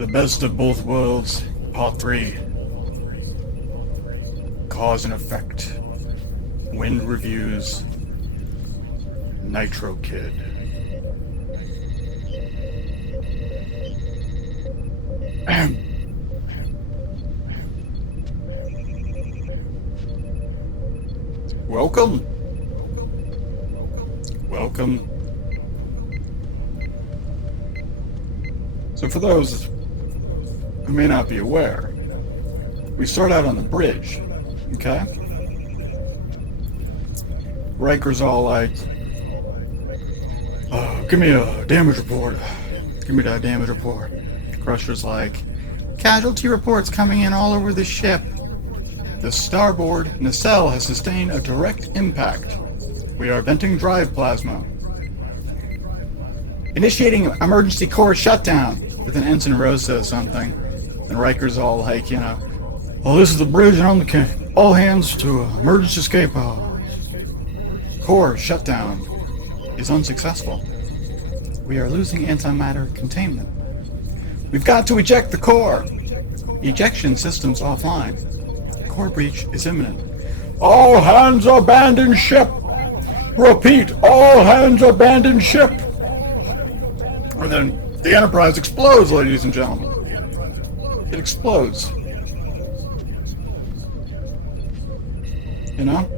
The best of both worlds, part 3. Cause and effect. WinD reviews. Nitro Kid. Welcome. Welcome. So for those who may not be aware, we start out on the bridge, okay? Riker's all like, oh, give me a damage report. Give me that damage report. Crusher's like, casualty reports coming in all over the ship. The starboard nacelle has sustained a direct impact. We are venting drive plasma. Initiating emergency core shutdown. But then Ensign Rose says something. And Riker's all like, well, this is the bridge and I'm the king. All hands to emergency escape. Core shutdown is unsuccessful. We are losing antimatter containment. We've got to eject the core. Ejection systems offline. Core breach is imminent. All hands abandon ship. Repeat, all hands abandon ship. And then the Enterprise explodes, ladies and gentlemen. It explodes. You know?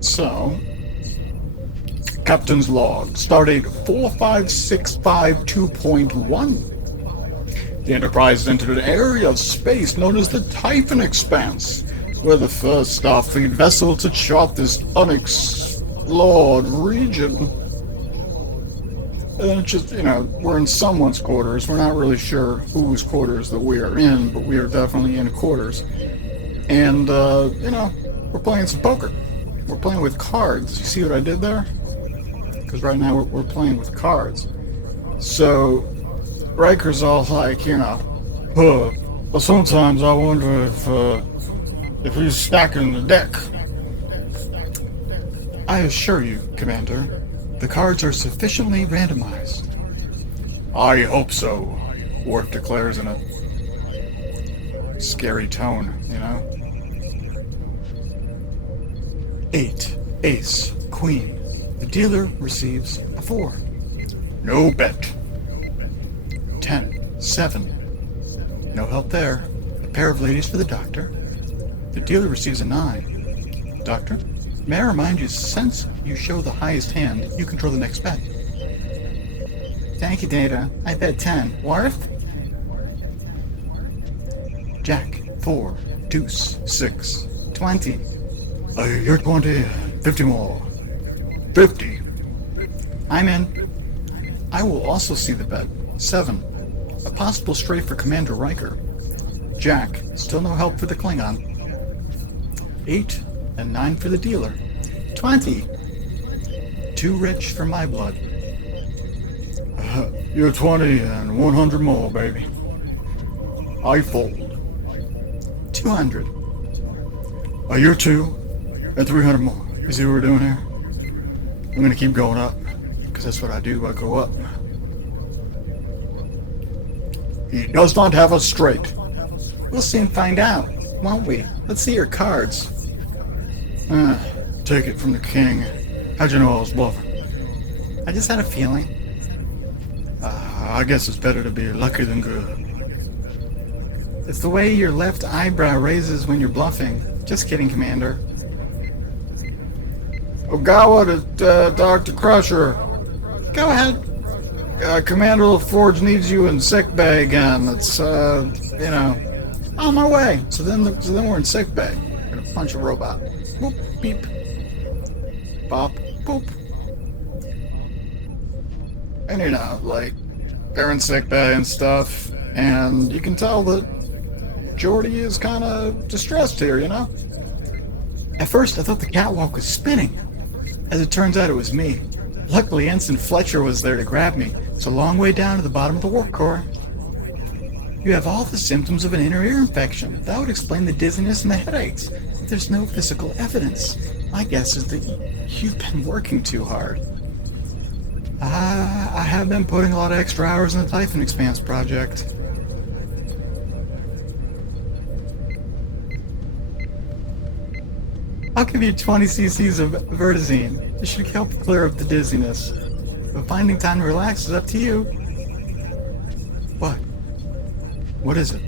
So, Captain's log, stardate 45652.1. The Enterprise entered an area of space known as the Typhon Expanse, where the first Starfleet vessel to chart this unexplored region. And it's just, we're in someone's quarters. We're not really sure whose quarters that we are in, but we are definitely in quarters. And, we're playing some poker. We're playing with cards. You see what I did there? Because right now we're playing with cards. So, Riker's all like, well, sometimes I wonder if he's stacking the deck. I assure you, Commander, the cards are sufficiently randomized. I hope so, Worf declares in a scary tone, 8, ace, queen. The dealer receives a 4. No bet. 10, 7. No help there. A pair of ladies for the doctor. The dealer receives a 9. Doctor, may I remind you, since you show the highest hand, you control the next bet. Thank you, Data. I bet 10. Worf? Jack, 4, deuce, 6, 20. You're 20, 50 more. 50. I'm in. I will also see the bet. 7. A possible straight for Commander Riker. Jack, still no help for the Klingon. 8 and 9 for the dealer. 20. Too rich for my blood. You're 20 and 100 more, baby. I fold. 200. You're 2 and 300 more. You see what we're doing here? I'm gonna keep going up, because that's what I do, I go up. He does not have us straight. We'll soon find out, won't we? Let's see your cards. Take it from the king. How'd you know I was bluffing? I just had a feeling. I guess it's better to be lucky than good. It's the way your left eyebrow raises when you're bluffing. Just kidding, Commander. Ogawa to Dr. Crusher. Go ahead. Commander LaForge needs you in sick bay again. It's, on my way. So then we're in sick bay. We're gonna punch a robot. Boop, beep. Bop, boop. And they're in sick bay and stuff, and you can tell that Geordi is kind of distressed here, At first, I thought the catwalk was spinning. As it turns out, it was me. Luckily, Ensign Fletcher was there to grab me. It's a long way down to the bottom of the warp core. You have all the symptoms of an inner ear infection. That would explain the dizziness and the headaches. But there's no physical evidence. My guess is that you've been working too hard. I have been putting a lot of extra hours in the Typhon Expanse project. I'll give you 20 cc's of Vertazine. This should help clear up the dizziness. But finding time to relax is up to you. What? What is it?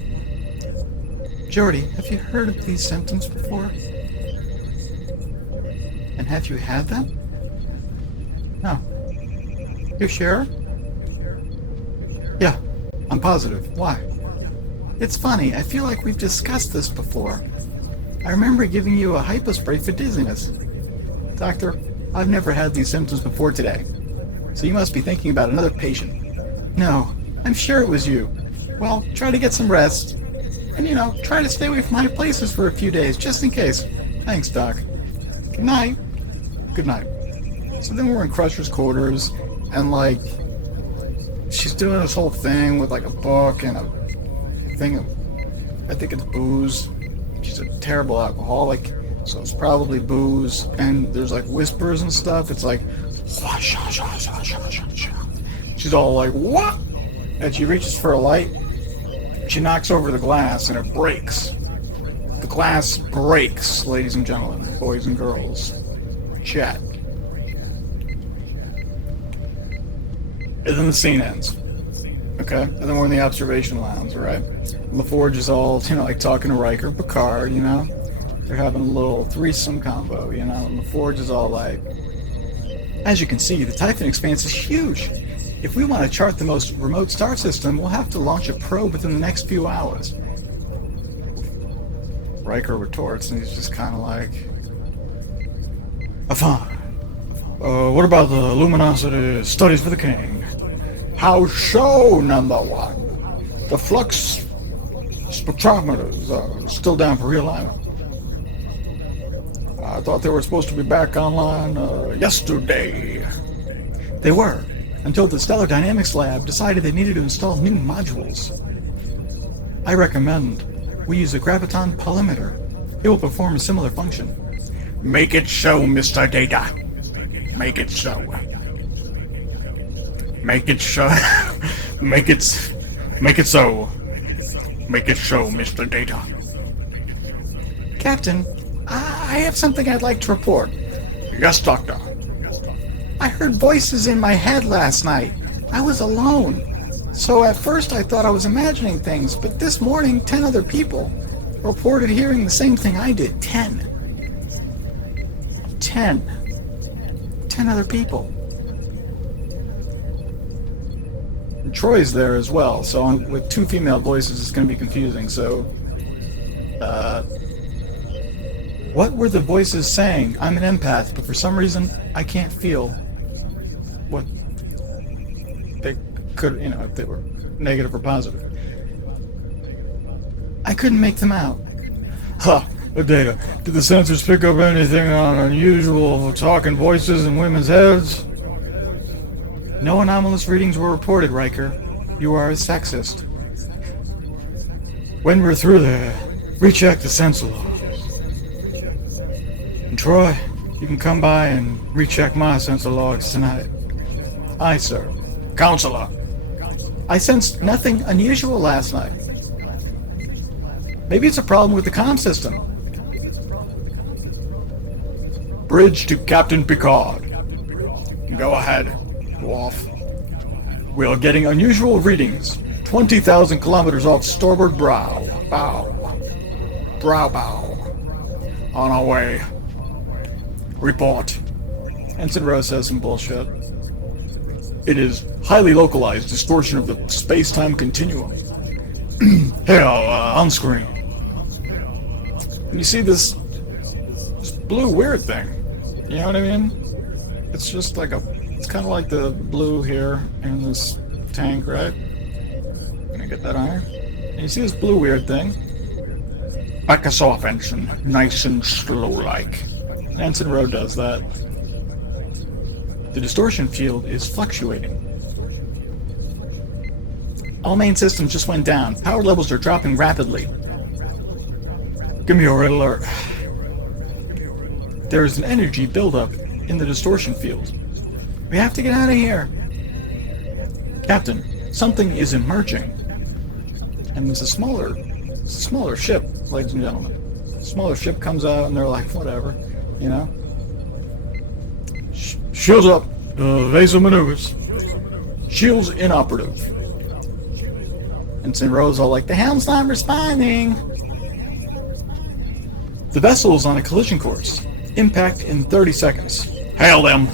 Jordy, have you heard of these symptoms before? And have you had them? No. You sure? Yeah, I'm positive. Why? It's funny, I feel like we've discussed this before. I remember giving you a hypospray for dizziness. Doctor, I've never had these symptoms before today. So you must be thinking about another patient. No, I'm sure it was you. Well, try to get some rest. And, try to stay away from high places for a few days, just in case. Thanks, Doc. Good night. Good night. So then we're in Crusher's quarters, and, she's doing this whole thing with, a book and a thing of, I think it's booze. She's a terrible alcoholic, so it's probably booze. And there's, whispers and stuff. It's like, she's all like, what? And she reaches for a light. She knocks over the glass and it breaks. The glass breaks, ladies and gentlemen, boys and girls. Chat. And then the scene ends. Okay? And then we're in the observation lounge, right? LaForge is all, talking to Riker, Picard, They're having a little threesome combo, And LaForge is all like, as you can see, the Typhon Expanse is huge. If we want to chart the most remote star system, we'll have to launch a probe within the next few hours. Riker retorts, and he's just kind of like, fine. What about the luminosity studies for the King? How so, number one? The flux spectrometers are still down for realignment. I thought they were supposed to be back online yesterday. They were, until the Stellar Dynamics Lab decided they needed to install new modules. I recommend we use a graviton polymeter. It will perform a similar function. Make it so, Mr. Data. Make it so. Make it so. Make it so. Make it so, Mr. Data. Captain, I have something I'd like to report. Yes, Doctor. I heard voices in my head last night. I was alone. So at first I thought I was imagining things, but this morning 10 other people reported hearing the same thing I did. 10 other people. And Troy's there as well, so with 2 female voices it's going to be confusing. So, what were the voices saying? I'm an empath, but for some reason I can't feel what they could, if they were negative or positive. I couldn't make them out. Huh. Data. Did the sensors pick up anything on unusual talking voices in women's heads? No anomalous readings were reported, Riker. You are a sexist. When we're through there, recheck the sensor logs. And Troy, you can come by and recheck my sensor logs tonight. Aye, sir. Counselor. I sensed nothing unusual last night. Maybe it's a problem with the comm system. Bridge to Captain Picard. Go ahead. Go off. We are getting unusual readings. 20,000 kilometers off starboard bow. Bow. On our way. Report. Ensign Rose says some bullshit. It is highly localized distortion of the space-time continuum. Here, on screen. And you see this blue weird thing. You know what I mean? It's just it's kind of like the blue here in this tank, right? Can I get that iron? And you see this blue weird thing? Back us off, Ensign. Nice and slow-like. Ensign Rowe does that. The distortion field is fluctuating. All main systems just went down. Power levels are dropping rapidly. Give me a red alert. There is an energy buildup in the distortion field. We have to get out of here. Captain, something is emerging. And it's a smaller ship, ladies and gentlemen. A smaller ship comes out and they're like, whatever, you know. Shields up. Evasive maneuvers. Shields inoperative. Ensign Rose all like, the helm's not responding. The vessel is on a collision course. Impact in 30 seconds. Hail them.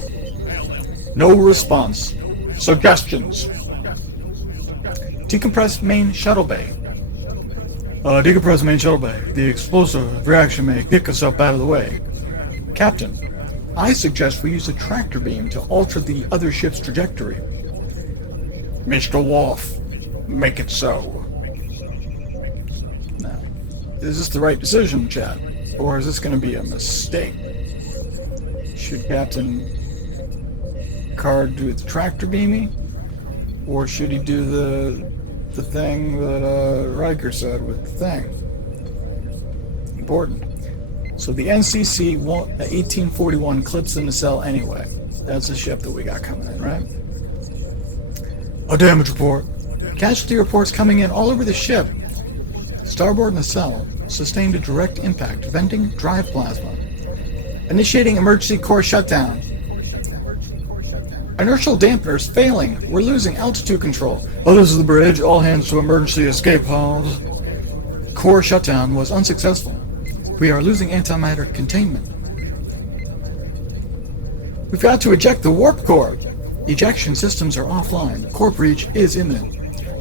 No response. Suggestions. Decompress main shuttle bay. Decompress main shuttle bay. The explosive reaction may kick us up out of the way. Captain, I suggest we use a tractor beam to alter the other ship's trajectory. Mr. Worf, make it so. Now, is this the right decision, Chad? Or is this going to be a mistake? Should Captain Card do the tractor beaming? Or should he do the thing that Riker said with the thing? Important. So the NCC 1841 clips in the cell anyway. That's the ship that we got coming in, right? A damage report. Casualty reports coming in all over the ship. Starboard nacelle sustained a direct impact, venting drive plasma. Initiating emergency core shutdown. Inertial dampeners failing. We're losing altitude control. Oh, this is the bridge. All hands to emergency escape pods. Core shutdown was unsuccessful. We are losing antimatter containment. We've got to eject the warp core. Ejection systems are offline. The core breach is imminent.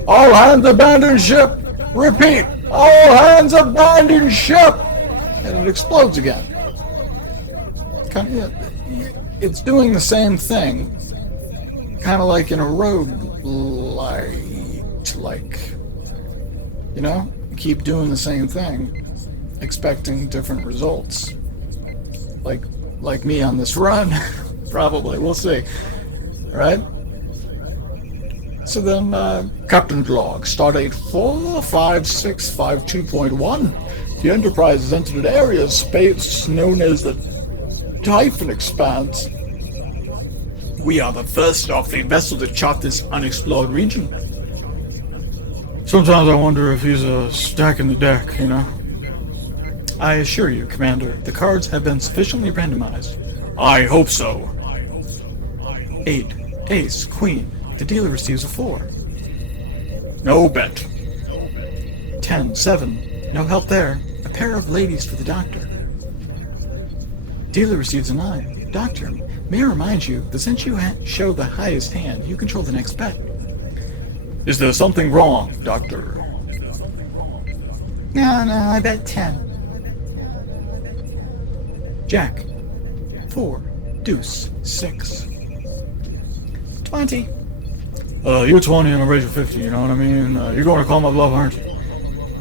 All hands abandon ship. Repeat. All hands abandon ship. And it explodes again. It's doing the same thing. Kind of like in a road light, like, you know, keep doing the same thing, expecting different results. Like me on this run, probably. We'll see. Right? So then, Captain's log, stardate 45652.1. The Enterprise has entered an area of space known as the Typhon Expanse. We are the first Starfleet vessel to chart this unexplored region. Sometimes I wonder if he's stacking the deck, you know? I assure you, Commander, the cards have been sufficiently randomized. I hope so. 8. Ace, Queen. The dealer receives a 4. No bet. 10. 7. No help there. A pair of ladies for the doctor. Dealer receives a 9. Doctor, may I remind you that since you show the highest hand, you control the next bet. Is there something wrong, Doctor? No, I bet 10. Jack. 4. Deuce. 6. 20. You're 20 and I'm raising 50, you know what I mean? You're going to call my bluff, aren't you?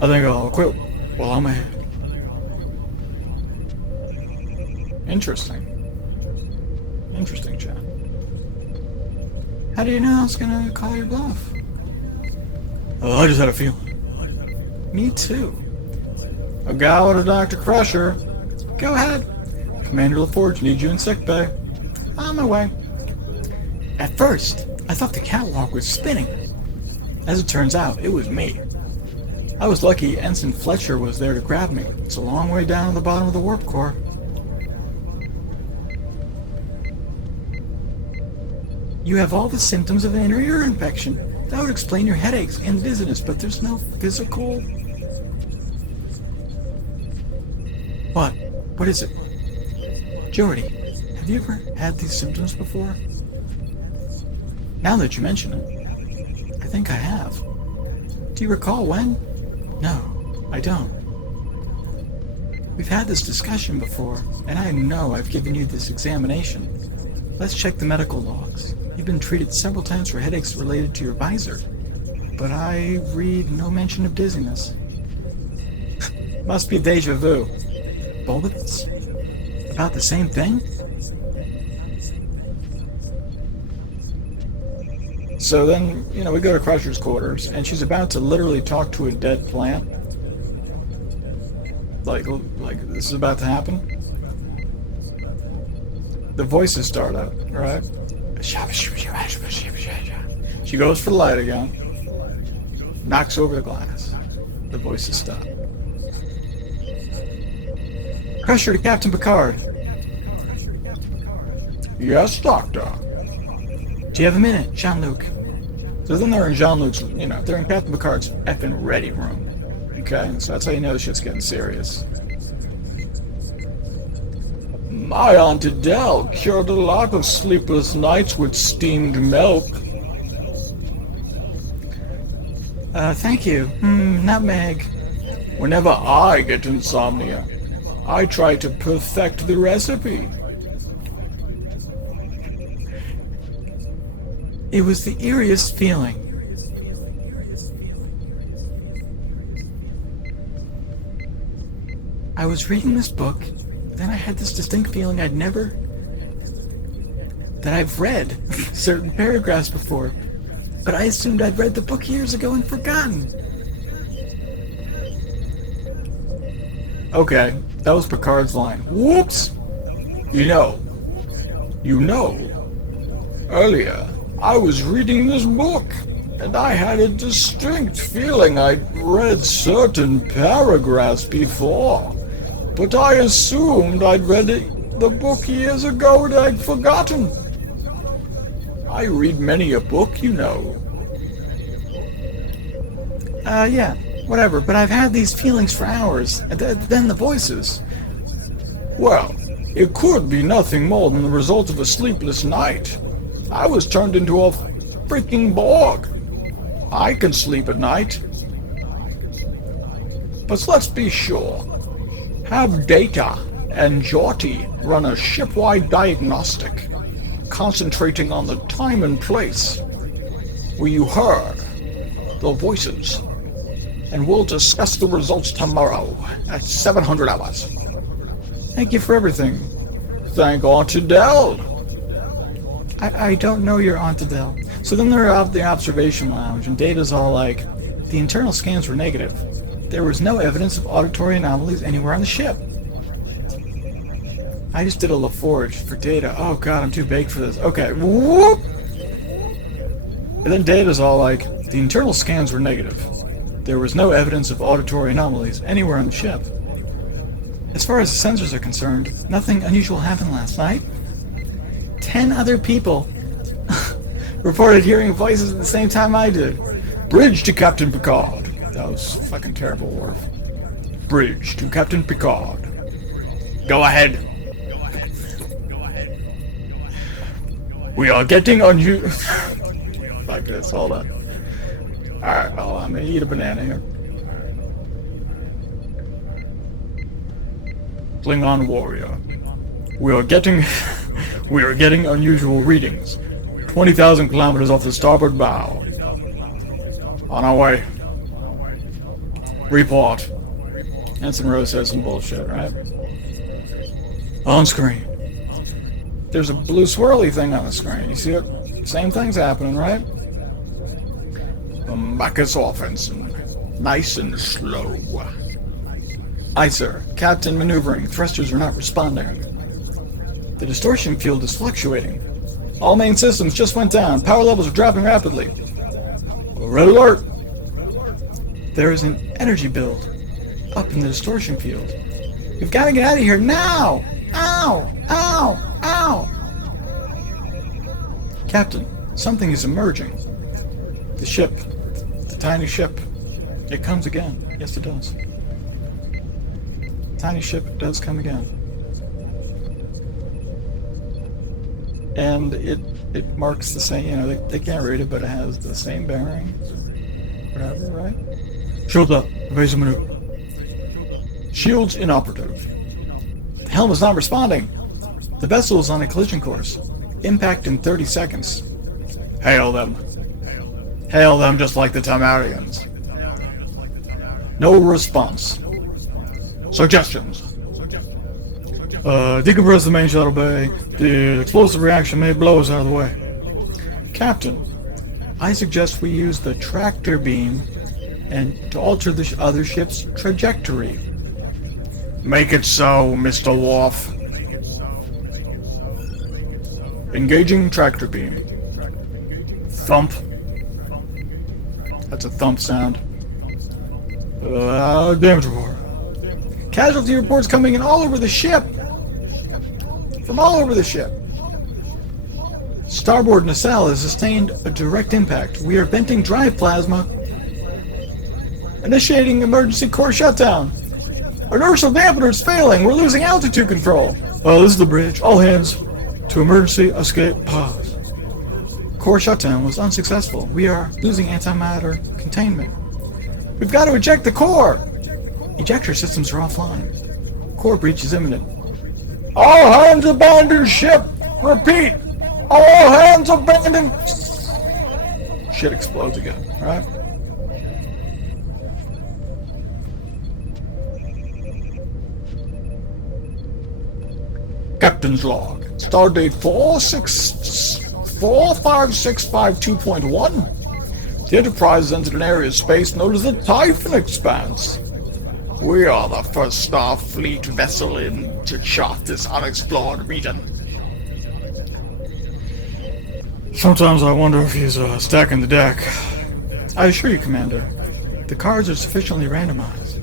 I think I'll quit while I'm ahead. Interesting. Interesting, Chad. How do you know I was gonna call your bluff? I just had a feeling. Me too. A gal with a Dr. Crusher. Go ahead. Commander LaForge needs you in sickbay. On my way. At first, I thought the catwalk was spinning. As it turns out, it was me. I was lucky Ensign Fletcher was there to grab me. It's a long way down to the bottom of the warp core. You have all the symptoms of an inner ear infection. That would explain your headaches and dizziness, but there's no physical... What? What is it? Geordi, have you ever had these symptoms before? Now that you mention it, I think I have. Do you recall when? No, I don't. We've had this discussion before, and I know I've given you this examination. Let's check the medical logs. You've been treated several times for headaches related to your visor, but I read no mention of dizziness. Must be deja vu. Bullets? About the same thing? So then, you know, we go to Crusher's quarters, and she's about to literally talk to a dead plant. Like this is about to happen. The voices start up, right? She goes for the light again. Knocks over the glass. The voices stop. Pressure to Captain Picard. Yes, Doctor. Do you have a minute, Jean-Luc? So then they're in Jean-Luc's, they're in Captain Picard's effing ready room. Okay, so that's how you know the shit's getting serious. My Aunt Adele cured a lot of sleepless nights with steamed milk. Thank you. Nutmeg. Whenever I get insomnia, I try to perfect the recipe. It was the eeriest feeling. I was reading this book, then I had this distinct feeling that I've read certain paragraphs before, but I assumed I'd read the book years ago and forgotten. Okay, that was Picard's line. Whoops! You know, earlier I was reading this book, and I had a distinct feeling I'd read certain paragraphs before, but I assumed I'd read the book years ago and I'd forgotten. I read many a book, Yeah, whatever, but I've had these feelings for hours, and then the voices. Well, it could be nothing more than the result of a sleepless night. I was turned into a freaking Borg. I can sleep at night. But let's be sure. Have Data and Geordi run a ship-wide diagnostic, concentrating on the time and place where you heard the voices, and we'll discuss the results tomorrow at 700 hours. Thank you for everything. Thank Aunt Adele. I don't know your Aunt Adele. So then they're out the observation lounge, and Data's all like, the internal scans were negative. There was no evidence of auditory anomalies anywhere on the ship. I just did a LaForge for Data. Oh god, I'm too big for this. Okay, whoop! And then Data's all like, the internal scans were negative. There was no evidence of auditory anomalies anywhere on the ship. As far as the sensors are concerned, nothing unusual happened last night. 10 other people reported hearing voices at the same time I did. Bridge to Captain Picard. That was fucking terrible, Worf. Bridge to Captain Picard. Go ahead. We are getting on you. Like this, hold on. Alright, well, I'm gonna eat a banana here. Klingon warrior. We are getting unusual readings. 20,000 kilometers off the starboard bow. On our way. Report. Ensign Rose says some bullshit, right? On screen. There's a blue swirly thing on the screen. You see it? Same thing's happening, right? Back us off, Ensign. Nice and slow. Aye, sir. Captain maneuvering. Thrusters are not responding. The distortion field is fluctuating. All main systems just went down. Power levels are dropping rapidly. Red alert! There is an energy build up in the distortion field. We've got to get out of here now! Ow! Ow! Ow! Captain, something is emerging. The ship. The tiny ship. It comes again. Yes, it does. Tiny ship does come again. And it marks the same, they can't read it, but it has the same bearing. Whatever, right? Shields up. Evasive maneuver. Shields inoperative. The helm is not responding. The vessel is on a collision course. Impact in 30 seconds. Hail them. Hail them just like the Tamarians. No response. Suggestions. Decompress the main shuttle bay. The explosive reaction may blow us out of the way. Captain, I suggest we use the tractor beam and to alter the other ship's trajectory. Make it so, Mr. Worf. Engaging tractor beam. Thump. That's a thump sound. Damage report. Casualty reports coming in all over the ship. From all over the ship. Starboard nacelle has sustained a direct impact. We are venting drive plasma. Initiating emergency core shutdown. Inertial dampener is failing. We're losing altitude control. Oh, this is the bridge. All hands to emergency escape pods. Core shutdown was unsuccessful. We are losing antimatter containment. We've got to eject the core. Ejector systems are offline. Core breach is imminent. All hands abandon ship. Repeat. All hands abandon. Shit explodes again, right? Captain's log. Stardate 45652.1. The Enterprise entered an area of space known as the Typhon Expanse. We are the first Starfleet vessel in to chart this unexplored region. Sometimes I wonder if he's stacking the deck. I assure you, Commander, the cards are sufficiently randomized.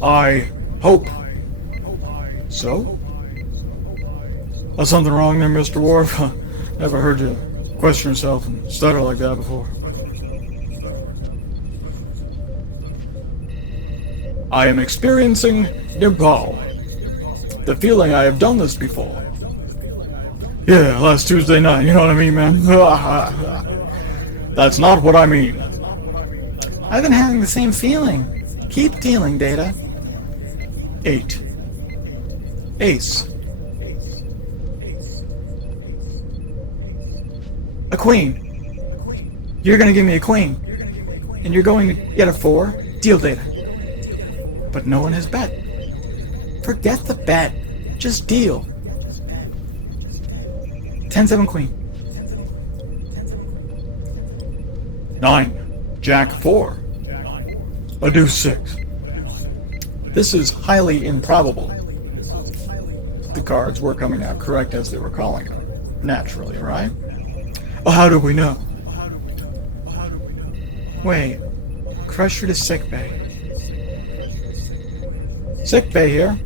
I hope so. That's something wrong there, Mr. Worf. Never heard you question yourself and stutter like that before. I am experiencing Nepal. The feeling I have done this before. Yeah, last Tuesday night, you know what I mean, man? That's not what I mean. I've been having the same feeling. Keep dealing, Data. 8. Ace. A queen. You're gonna give me a queen. And you're going to get a 4. Deal, Data. But no one has bet. Forget the bet. Just deal. 10-7 queen. 9. Jack 4. A deuce 6. This is highly improbable. The cards were coming out correct as they were calling them. Naturally, right? Well, how do we know? Wait. Crusher to sickbay. Sickbay here.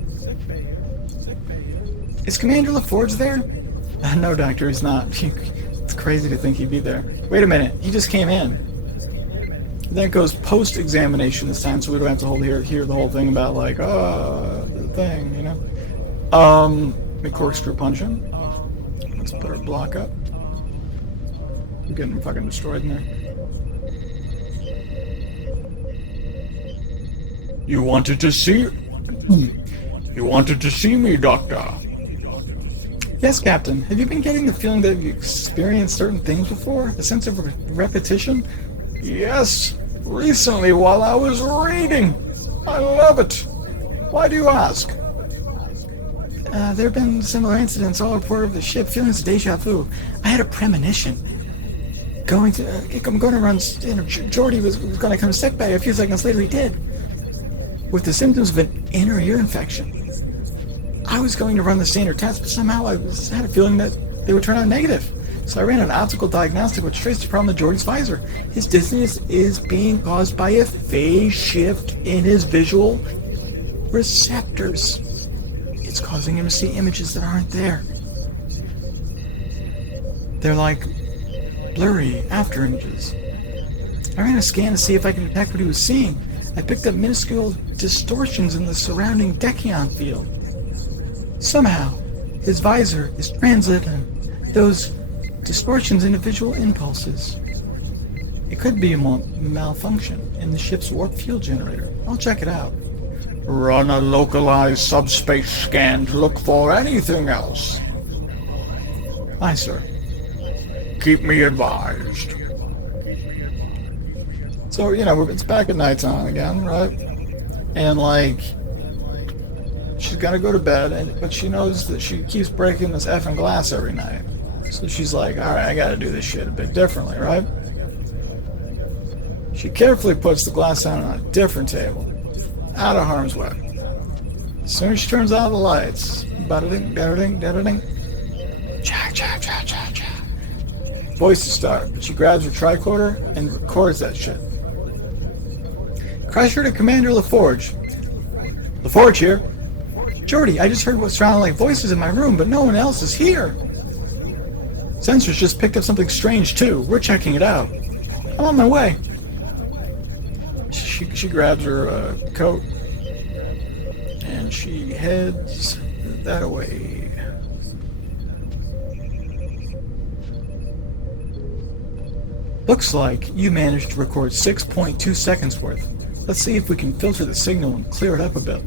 Is Commander LaForge there? No, Doctor, he's not. It's crazy to think he'd be there. Wait a minute, he just came in. Then it goes post-examination this time, so we don't have to hear the whole thing about, like, the thing, you know? Let me corkscrew punch him. Let's put our block up. I'm getting fucking destroyed in there. You wanted to see me, Doctor. Yes, Captain. Have you been getting the feeling that you've experienced certain things before? A sense of repetition? Yes, recently while I was reading. I love it. Why do you ask? There have been similar incidents all aboard of the ship, feelings of deja vu. I had a premonition. I'm going to run, Geordi was going to come to sickbay. A few seconds later he did. With the symptoms of an inner ear infection. I was going to run the standard test, but somehow I had a feeling that they would turn out negative. So I ran an optical diagnostic which traced the problem to Geordi's visor. His dizziness is being caused by a phase shift in his visual receptors. It's causing him to see images that aren't there. They're like blurry after images. I ran a scan to see if I could detect what he was seeing. I picked up minuscule distortions in the surrounding Dechion field. Somehow, his visor is translating those distortions into visual impulses. It could be a malfunction in the ship's warp field generator. I'll check it out. Run a localized subspace scan to look for anything else. Aye, sir. Keep me advised. So, you know, it's back at nighttime again, right? And, like, she's got to go to bed, but she knows that she keeps breaking this effing glass every night. So she's like, alright, I got to do this shit a bit differently, right? She carefully puts the glass down on a different table, out of harm's way. As soon as she turns out the lights, ba-da-ding, da-da-ding, da-da-ding, Jack. Voices start, but she grabs her tricorder and records that shit. Crusher to Commander LaForge. LaForge here. Jordy, I just heard what sounded like voices in my room, but no one else is here. Sensors just picked up something strange too. We're checking it out. I'm on my way. She grabs her coat and she heads that way. Looks like you managed to record 6.2 seconds worth. Let's see if we can filter the signal and clear it up a bit.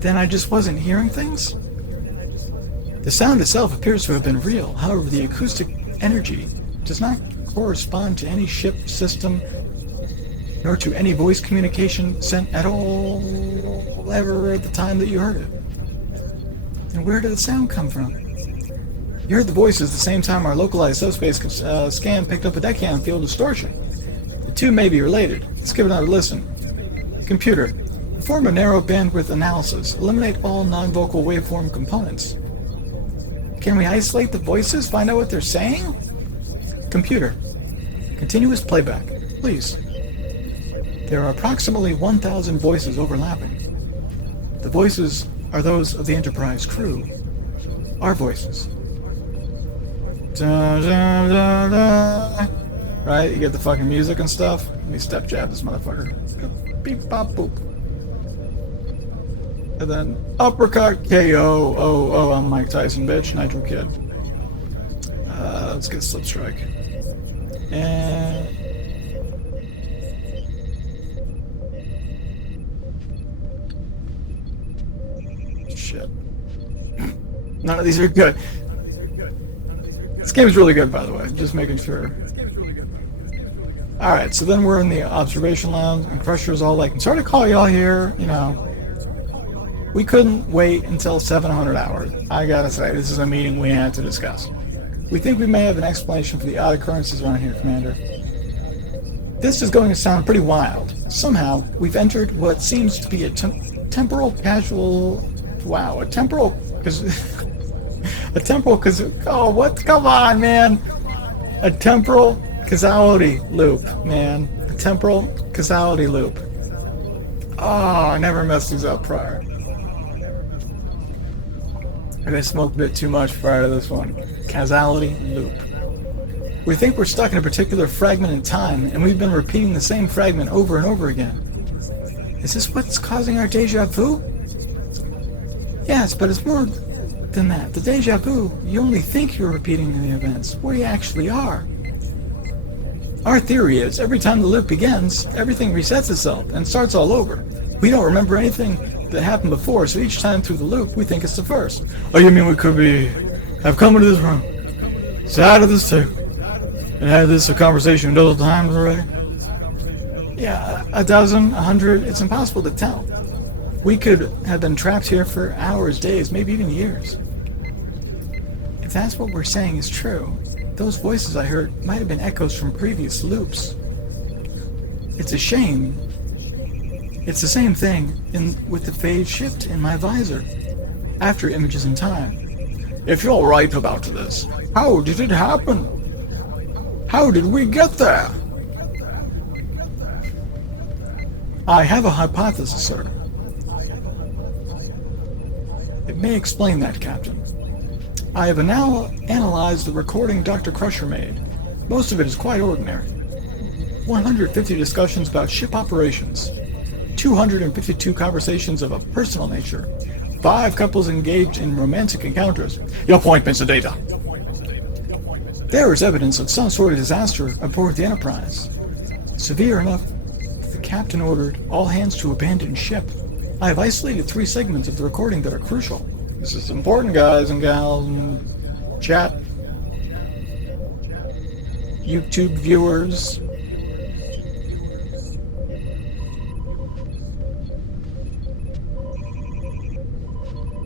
Then I just wasn't hearing things? The sound itself appears to have been real. However, the acoustic energy does not correspond to any ship system, nor to any voice communication sent at all ever at the time that you heard it. And where did the sound come from? You heard the voices the same time our localized subspace scan picked up a deckhand field distortion. The two may be related. Let's give it another listen. Computer, perform a narrow bandwidth analysis. Eliminate all non-vocal waveform components. Can we isolate the voices? Find out what they're saying? Computer, continuous playback, please. There are approximately 1,000 voices overlapping. The voices are those of the Enterprise crew. Our voices. Da, da, da, da. Right? You get the fucking music and stuff. Let me step jab this motherfucker. Beep, bop, boop. And then uppercut KO. Oh, I'm Mike Tyson, bitch. Nitro Kid. Let's get slip strike. And shit. None of these are good. This game is really good, by the way. Just making sure. Alright, so then we're in the observation lounge, and Crusher's all like, I'm sorry to call y'all here, you know. We couldn't wait until 700 hours. I gotta say, this is a meeting we had to discuss. We think we may have an explanation for the odd occurrences around here, Commander. This is going to sound pretty wild. Somehow, we've entered what seems to be a temporal casual... Wow, a temporal... a temporal... Oh, what? Come on, man! A temporal causality loop, man. A temporal causality loop. Oh, I never messed these up prior. I smoked a bit too much prior to this one. Causality loop. We think we're stuck in a particular fragment in time, and we've been repeating the same fragment over and over again. Is this what's causing our deja vu? Yes, but it's more than that. The deja vu, you only think you're repeating the events, where you actually are. Our theory is, every time the loop begins, everything resets itself and starts all over. We don't remember anything that happened before, so each time through the loop, we think it's the first. Oh, you mean we could have come into this room, sat at this table, and had this conversation a dozen times already? Yeah, a dozen, 100, it's impossible to tell. We could have been trapped here for hours, days, maybe even years. If that's what we're saying is true, those voices I heard might have been echoes from previous loops. It's a shame. It's the same thing with the phase shift in my visor, after images in time. If you're right about this, how did it happen? How did we get there? I have a hypothesis, sir. It may explain that, Captain. I have now analyzed the recording Dr. Crusher made. Most of it is quite ordinary. 150 discussions about ship operations. 252 conversations of a personal nature. 5 couples engaged in romantic encounters. Your point, Mr. Data. There is evidence of some sort of disaster aboard the Enterprise. Severe enough that the captain ordered all hands to abandon ship. I have isolated 3 segments of the recording that are crucial. This is important, guys and gals and chat. YouTube viewers.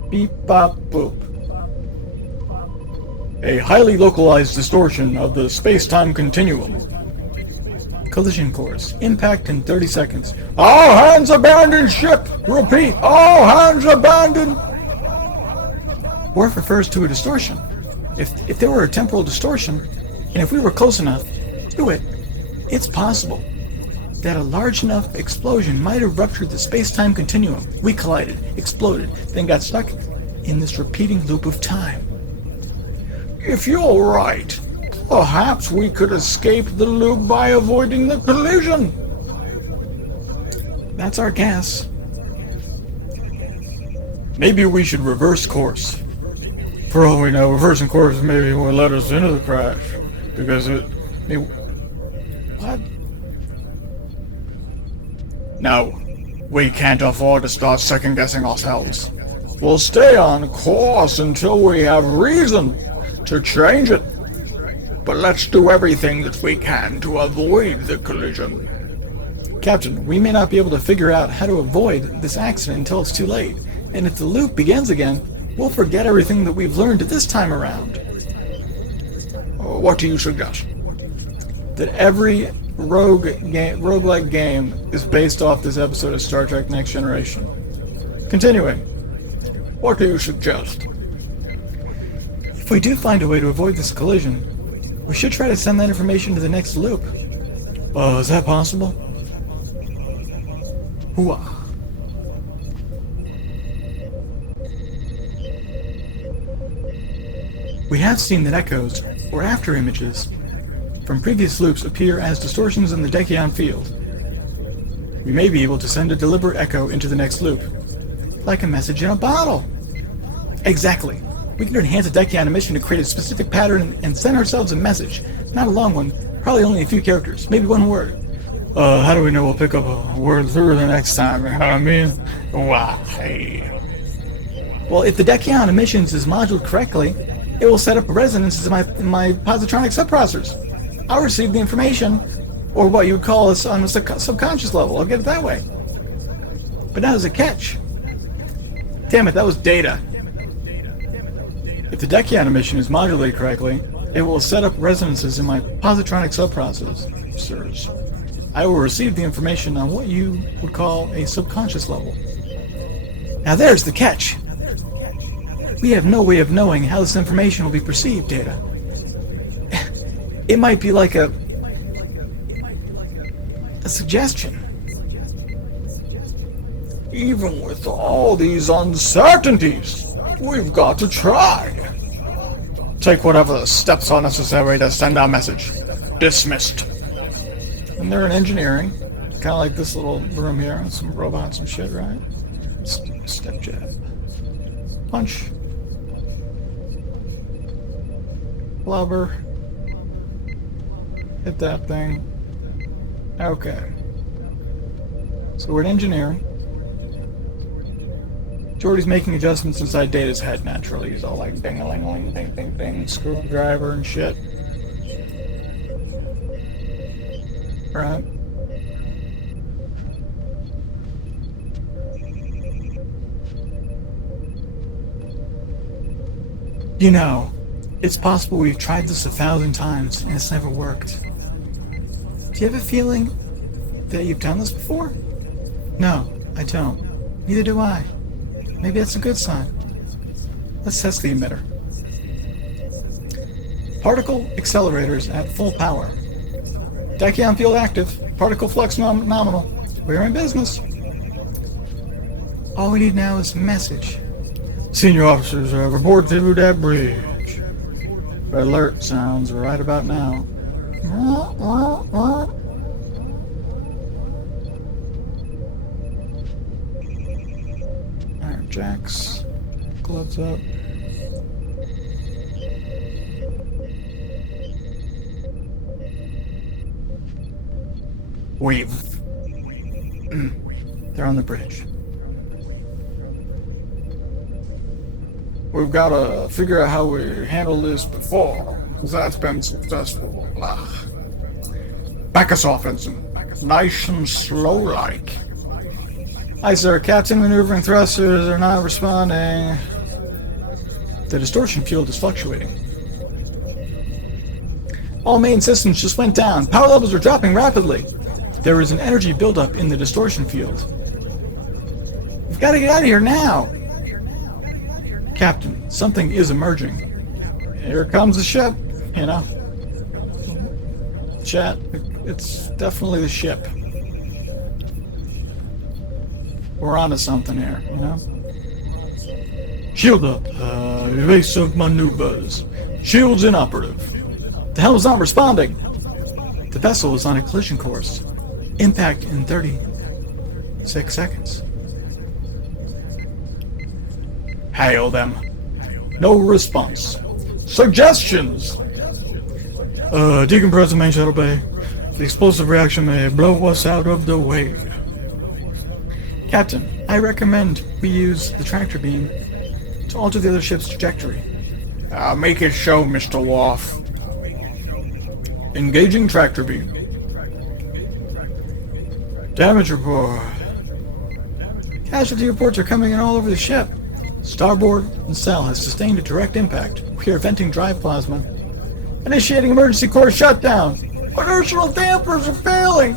Beep, bop, boop. A highly localized distortion of the space-time continuum. Collision course. Impact in 30 seconds. All hands abandon ship! Repeat, all hands abandon! Worf refers to a distortion. If there were a temporal distortion, and if we were close enough to it, it's possible that a large enough explosion might have ruptured the space-time continuum. We collided, exploded, then got stuck in this repeating loop of time. If you're right, perhaps we could escape the loop by avoiding the collision. That's our guess. Maybe we should reverse course. For all we know, reversing course maybe will let us into the crash. Because What? No, we can't afford to start second-guessing ourselves. We'll stay on course until we have reason to change it. But let's do everything that we can to avoid the collision. Captain, we may not be able to figure out how to avoid this accident until it's too late. And if the loop begins again, we'll forget everything that we've learned this time around. What do you suggest? That every roguelike game is based off this episode of Star Trek Next Generation. Continuing. What do you suggest? If we do find a way to avoid this collision, we should try to send that information to the next loop. Is that possible? Hooah. We have seen that echoes, or after images, from previous loops appear as distortions in the Dekion field. We may be able to send a deliberate echo into the next loop, like a message in a bottle. Exactly. We can enhance a Dekion emission to create a specific pattern and send ourselves a message. Not a long one, probably only a few characters, maybe one word. How do we know we'll pick up a word through the next time? You know what I mean? Why? Well, if the Dekion emissions is modulated correctly, it will set up resonances in my positronic subprocessors. I'll receive the information, or what you would call us on a subconscious level. I'll get it that way. But now there's a catch. Damn it, that was data. If the Dekion emission is modulated correctly, it will set up resonances in my positronic subprocessors. I will receive the information on what you would call a subconscious level. Now there's the catch. We have no way of knowing how this information will be perceived, Data. It might be like a suggestion. Even with all these uncertainties, we've got to try. Take whatever steps are necessary to send our message. Dismissed. And they're in engineering. Kind of like this little room here. Some robots and shit, right? Step jab. Punch. Blubber. Hit that thing. Okay. So we're in engineering. Jordy's making adjustments inside Data's head naturally. He's all like ding-a-ling-a-ling, ding-ding-ding, screwdriver and shit. Right. You know, it's possible we've tried this 1,000 times and it's never worked. Do you have a feeling that you've done this before? No, I don't. Neither do I. Maybe that's a good sign. Let's test the emitter. Particle accelerators at full power. Dekion field active. Particle flux nominal. We're in business. All we need now is a message. Senior officers, report to that bridge. Red alert sounds right about now. Alright, Jax. Gloves up. Weave. They're on the bridge. We've got to figure out how we handled this before, because that's been successful. Back us off, Ensign. Nice and slow-like. Aye, sir. Captain, maneuvering thrusters are not responding. The distortion field is fluctuating. All main systems just went down. Power levels are dropping rapidly. There is an energy buildup in the distortion field. We've got to get out of here now. Captain, something is emerging. Here comes the ship, you know. Chat, it's definitely the ship. We're onto something here, you know. Shield up. Evasive maneuvers. Shields inoperative. The helm's not responding. The vessel is on a collision course. Impact in 36 seconds. Hail them. No response. Suggestions! Decompress the main shuttle bay. The explosive reaction may blow us out of the way. Captain, I recommend we use the tractor beam to alter the other ship's trajectory. Make it so, Mr. Worf. Engaging tractor beam. Damage report. Casualty reports are coming in all over the ship. Starboard nacelle has sustained a direct impact. We are venting drive plasma. Initiating emergency core shutdown. Inertial dampers are failing.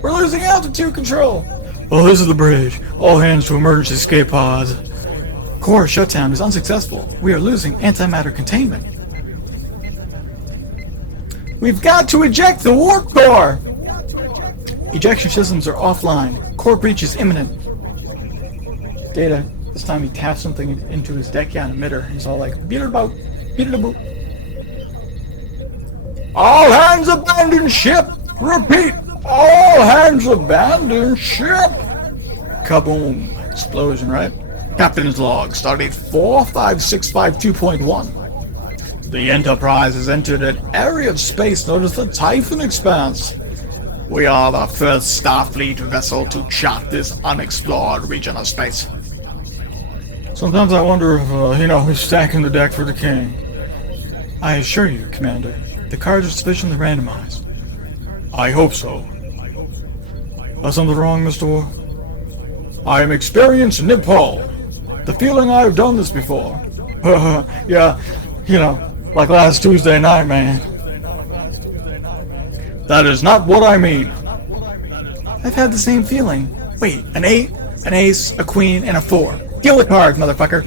We're losing altitude control. Oh, this is the bridge. All hands to emergency escape pods. Core shutdown is unsuccessful. We are losing antimatter containment. We've got to eject the warp core! Ejection systems are offline. Core breach is imminent. Data, this time he taps something into his Deccan emitter. He's all like, beat it about, beat it about. All hands abandon ship! Repeat! All hands abandon ship! Kaboom. Explosion, right? Captain's log, stardate 45652.1. The Enterprise has entered an area of space known as the Typhon Expanse. We are the first Starfleet vessel to chart this unexplored region of space. Sometimes I wonder if, he's stacking the deck for the king. I assure you, Commander, the cards are sufficiently randomized. I hope so. Something wrong, Mr. Worf? I am experienced Nipol. The feeling I have done this before. Yeah, like last Tuesday night, man. That is not what I mean. I've had the same feeling. Wait, an 8, an ace, a queen, and a 4. Deal the card, motherfucker.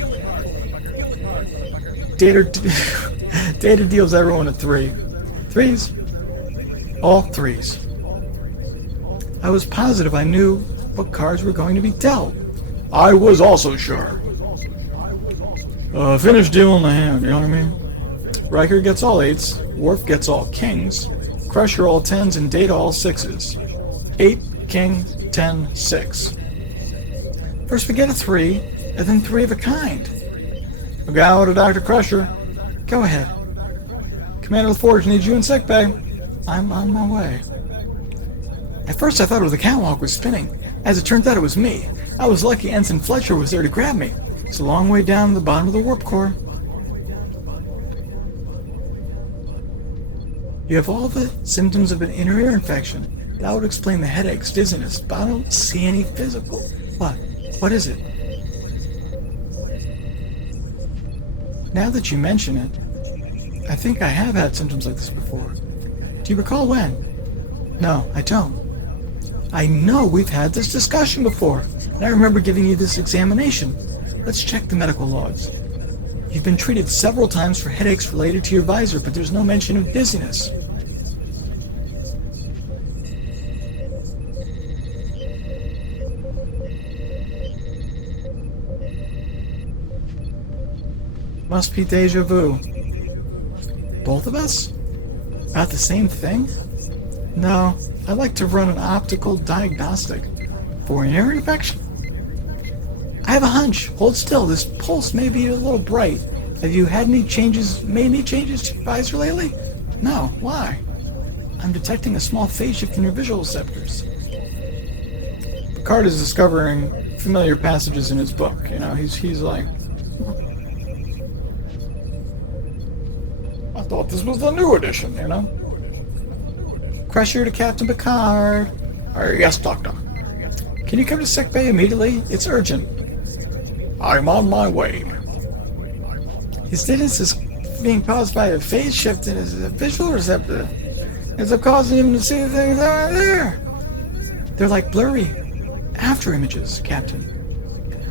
Data deals everyone a 3. 3s? All 3s. I was positive I knew what cards were going to be dealt. I was also sure. Finish dealing the hand, you know what I mean? Riker gets all 8s, Worf gets all kings, Crusher all 10s, and Data all 6s. 8, king, 10, 6. First we get a 3, and then 3 of a kind. Go to Dr. Crusher. Go ahead. Commander LaForge needs you in sickbay. I'm on my way. At first I thought it was the catwalk was spinning. As it turns out, it was me. I was lucky Ensign Fletcher was there to grab me. It's a long way down to the bottom of the warp core. You have all the symptoms of an inner ear infection. That would explain the headaches, dizziness, but I don't see any physical. What? What is it? Now that you mention it, I think I have had symptoms like this before. Do you recall when? No, I don't. I know we've had this discussion before, and I remember giving you this examination. Let's check the medical logs. You've been treated several times for headaches related to your visor, but there's no mention of dizziness. Must be deja vu. Both of us? About the same thing? No, I'd like to run an optical diagnostic. For an ear infection? I have a hunch. Hold still. This pulse may be a little bright. Have you had made any changes to your visor lately? No. Why? I'm detecting a small phase shift in your visual receptors. Picard is discovering familiar passages in his book. He's like, I thought this was the new edition, Crusher to Captain Picard. Yes, Doctor. Can you come to sickbay immediately? It's urgent. I'm on my way. His dizziness is being caused by a phase shift in his visual receptor. It's causing him to see things that are there. They're like blurry after images, Captain.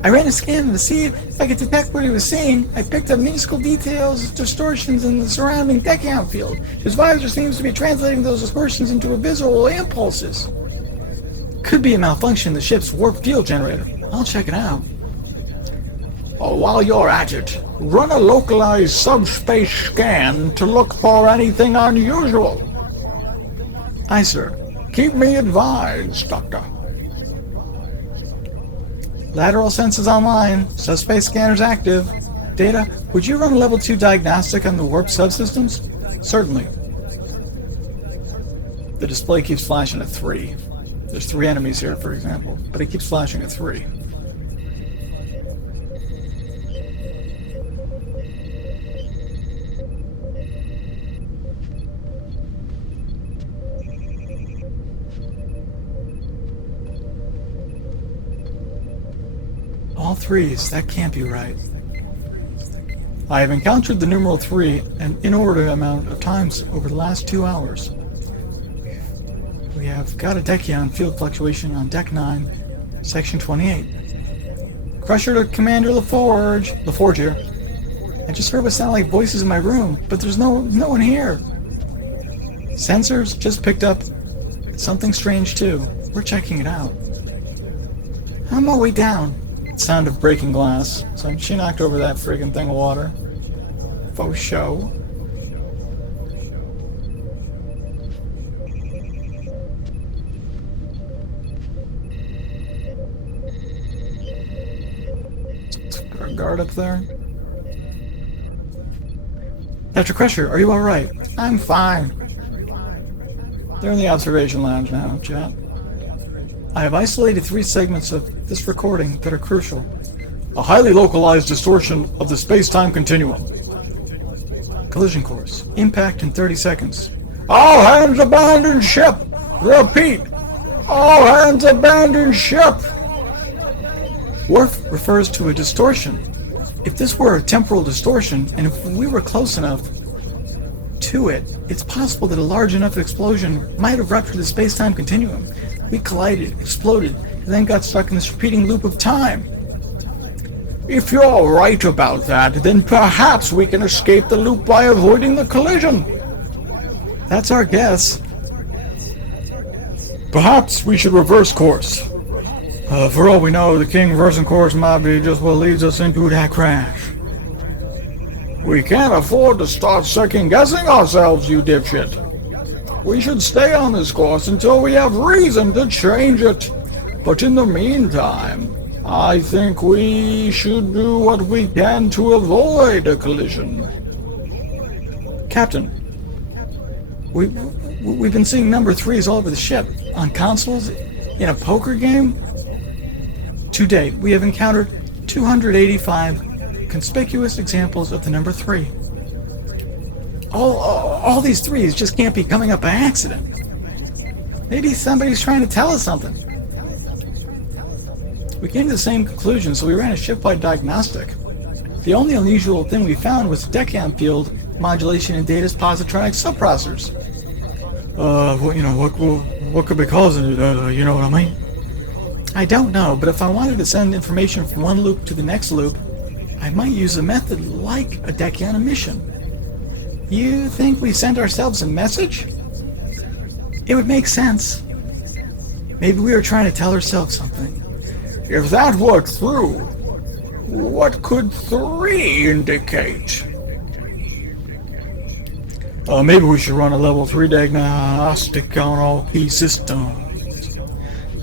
I ran a scan to see if I could detect what he was seeing. I picked up minuscule details, distortions in the surrounding Deccan field. His visor seems to be translating those distortions into visual impulses. Could be a malfunction in the ship's warp field generator. I'll check it out. Oh, while you're at it, run a localized subspace scan to look for anything unusual. Aye, sir. Keep me advised, Doctor. Lateral sensors online. Subspace scanners active. Data, would you run a level 2 diagnostic on the warp subsystems? Certainly. The display keeps flashing at 3. There's 3 enemies here, for example, but it keeps flashing at 3. All threes, that can't be right. I have encountered the numeral 3 an inordinate amount of times over the last 2 hours. We have got a Deccan field fluctuation on Deck 9, Section 28. Crusher to Commander LaForge. LaForge here. I just heard what sounded like voices in my room, but there's no one here. Sensors just picked up something strange too. We're checking it out. I'm all the way down. Sound of breaking glass. So she knocked over that friggin' thing of water. Faux show. Got a guard up there. Dr. Crusher, are you alright? I'm fine. They're in the observation lounge now, chat. I have isolated 3 segments of this recording that are crucial. A highly localized distortion of the space-time continuum. Collision course. Impact in 30 seconds. All hands abandon ship! Repeat! All hands abandon ship! Warp refers to a distortion. If this were a temporal distortion, and if we were close enough to it, it's possible that a large enough explosion might have ruptured the space-time continuum. We collided, exploded, and then got stuck in this repeating loop of time. If you're right about that, then perhaps we can escape the loop by avoiding the collision. That's our guess. Perhaps we should reverse course. For all we know, the king reversing course might be just what leads us into that crash. We can't afford to start second-guessing ourselves, you dipshit. We should stay on this course until we have reason to change it. But in the meantime, I think we should do what we can to avoid a collision. Captain, we've been seeing number 3s all over the ship. On consoles, in a poker game. To date, we have encountered 285 conspicuous examples of the number 3. All these 3s just can't be coming up by accident. Maybe somebody's trying to tell us something. We came to the same conclusion, so we ran a ship-wide diagnostic. The only unusual thing we found was Deccan field modulation in Data's positronic subprocessors. What could be causing it? You know what I mean? I don't know, but if I wanted to send information from one loop to the next loop, I might use a method like a Deccan emission. You think we sent ourselves a message? It would make sense. Maybe we were trying to tell ourselves something. If that were true, what could 3 indicate? Maybe we should run a level 3 diagnostic on all key systems.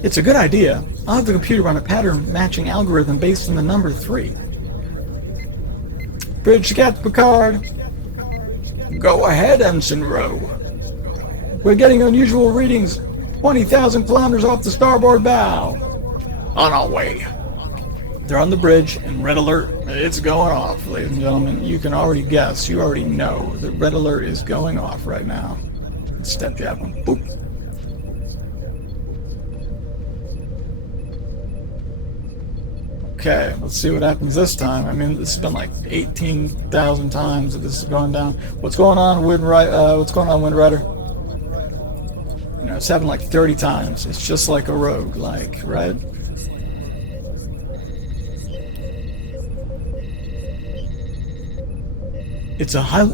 It's a good idea. I'll have the computer run a pattern matching algorithm based on the number 3. Bridge to Captain Picard. Go ahead, Ensign Rowe. We're getting unusual readings. 20,000 kilometers off the starboard bow. On our way. They're on the bridge, and red alert. It's going off, ladies and gentlemen. You can already guess. You already know that red alert is going off right now. Step jab them. Boop. Okay, let's see what happens this time. I mean, this has been like 18,000 times that this is going down. What's going on, Wind Rider? You know, it's happened like 30 times. It's just like a rogue, like, right? It's a high...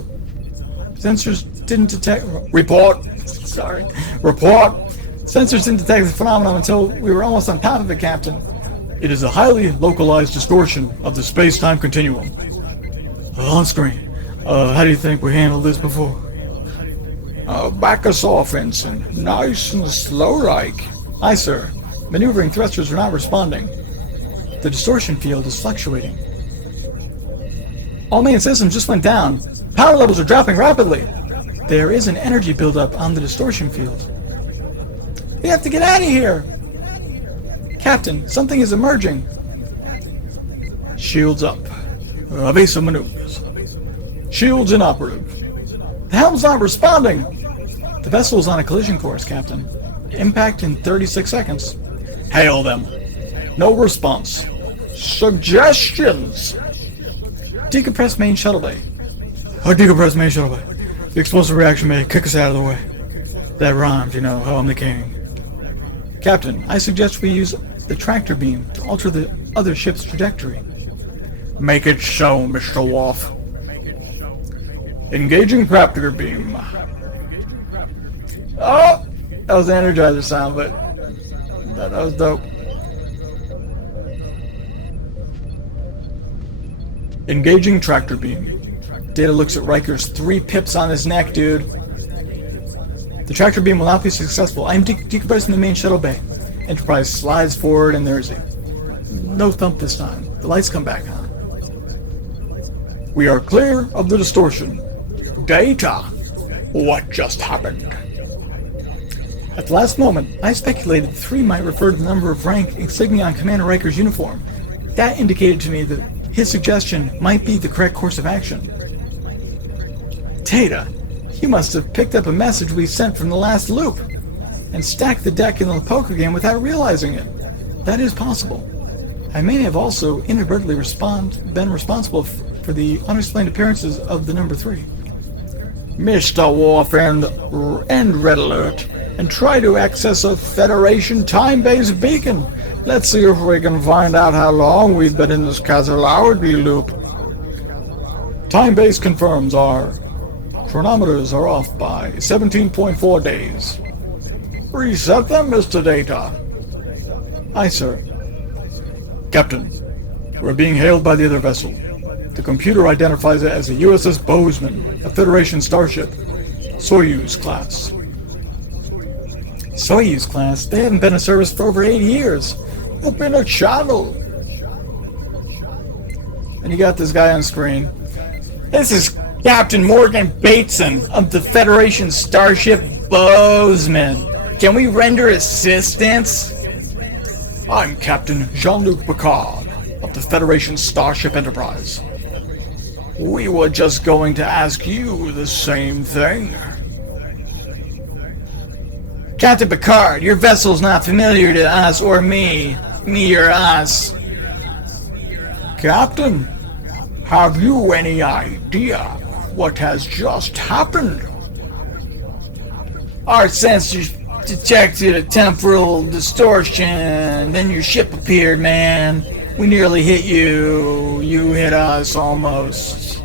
Sensors didn't detect... Report! Sorry. Report! Sensors didn't detect the phenomenon until we were almost on top of it, Captain. It is a highly localized distortion of the space-time continuum. On screen. How do you think we handled this before? Back us off, Ensign. Nice and slow-like. Aye, sir. Maneuvering thrusters are not responding. The distortion field is fluctuating. All main systems just went down. Power levels are dropping rapidly. There is an energy buildup on the distortion field. We have to get out of here! Captain, something is emerging. Shields up. Evasive maneuvers. Shields inoperative. The helm's not responding! The vessel is on a collision course, Captain. Impact in 36 seconds. Hail them. No response. Suggestions! Decompress main shuttle bay. Decompress main shuttle bay. The explosive reaction may kick us out of the way. That rhymes, you know, I'm the king. Captain, I suggest we use the tractor beam to alter the other ship's trajectory. Make it so, Mr. Worf. Engaging tractor beam. Oh! That was the Energizer sound, but that was dope. Engaging tractor beam. Data looks at Riker's 3 pips on his neck, dude. The tractor beam will not be successful. I am decompressing the main shuttle bay. Enterprise slides forward and there's no thump this time. The lights come back on. We are clear of the distortion. Data. What just happened? At the last moment, I speculated 3 might refer to the number of rank insignia on Commander Riker's uniform. That indicated to me that his suggestion might be the correct course of action. Data, you must have picked up a message we sent from the last loop and stacked the deck in the poker game without realizing it. That is possible. I may have also inadvertently been responsible for the unexplained appearances of the number 3. Mr. Worf, end red alert and try to access a Federation time-based beacon. Let's see if we can find out how long we've been in this casualty loop. Time-based confirms our chronometers are off by 17.4 days. Reset them, Mr. Data. Aye, sir. Captain, we're being hailed by the other vessel. The computer identifies it as a USS Bozeman, a Federation starship. Soyuz class. Soyuz class? They haven't been in service for over 8 years. Open a channel. And you got this guy on screen. This is Captain Morgan Bateson of the Federation starship Bozeman. Can we render assistance? I'm Captain Jean-Luc Picard of the Federation Starship Enterprise. We were just going to ask you the same thing. Captain Picard, your vessel's not familiar to us or me. Me or us. Captain, have you any idea what has just happened? Our sensors detected a temporal distortion, then your ship appeared, man. We nearly hit you. You hit us almost.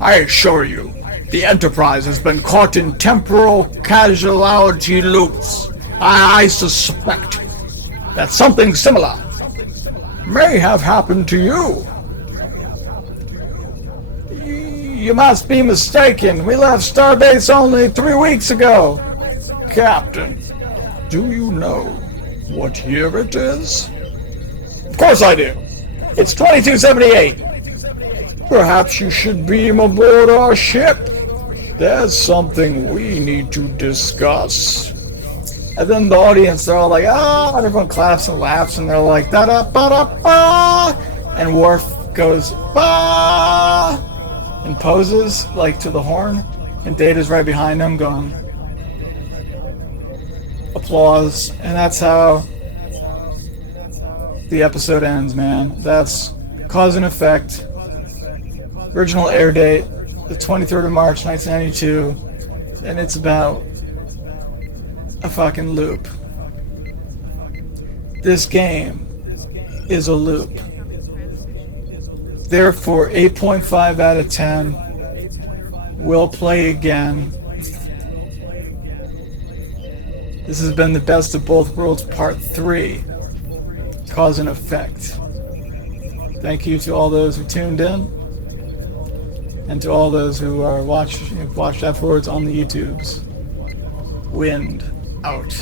I assure you, the Enterprise has been caught in temporal casualty loops. I suspect that something similar may have happened to you. You must be mistaken. We left Starbase only 3 weeks ago. Captain, do you know what year it is? Of course I do. It's 2278. Perhaps you should beam aboard our ship. There's something we need to discuss. And then the audience, they're all like, ah, and everyone claps and laughs, and they're like, da-da-ba-da-ba, and Worf goes, ba, and poses, like, to the horn, and Data's right behind him going, applause, and that's how the episode ends, man. That's cause and effect. Original air date, the 23rd of March, 1992, and it's about a fucking loop. This game is a loop. Therefore, 8.5 out of 10. We'll play again. This has been the Best of Both Worlds Part 3. Cause and Effect. Thank you to all those who tuned in. And to all those who are watched afterwards on the YouTubes. WinD out.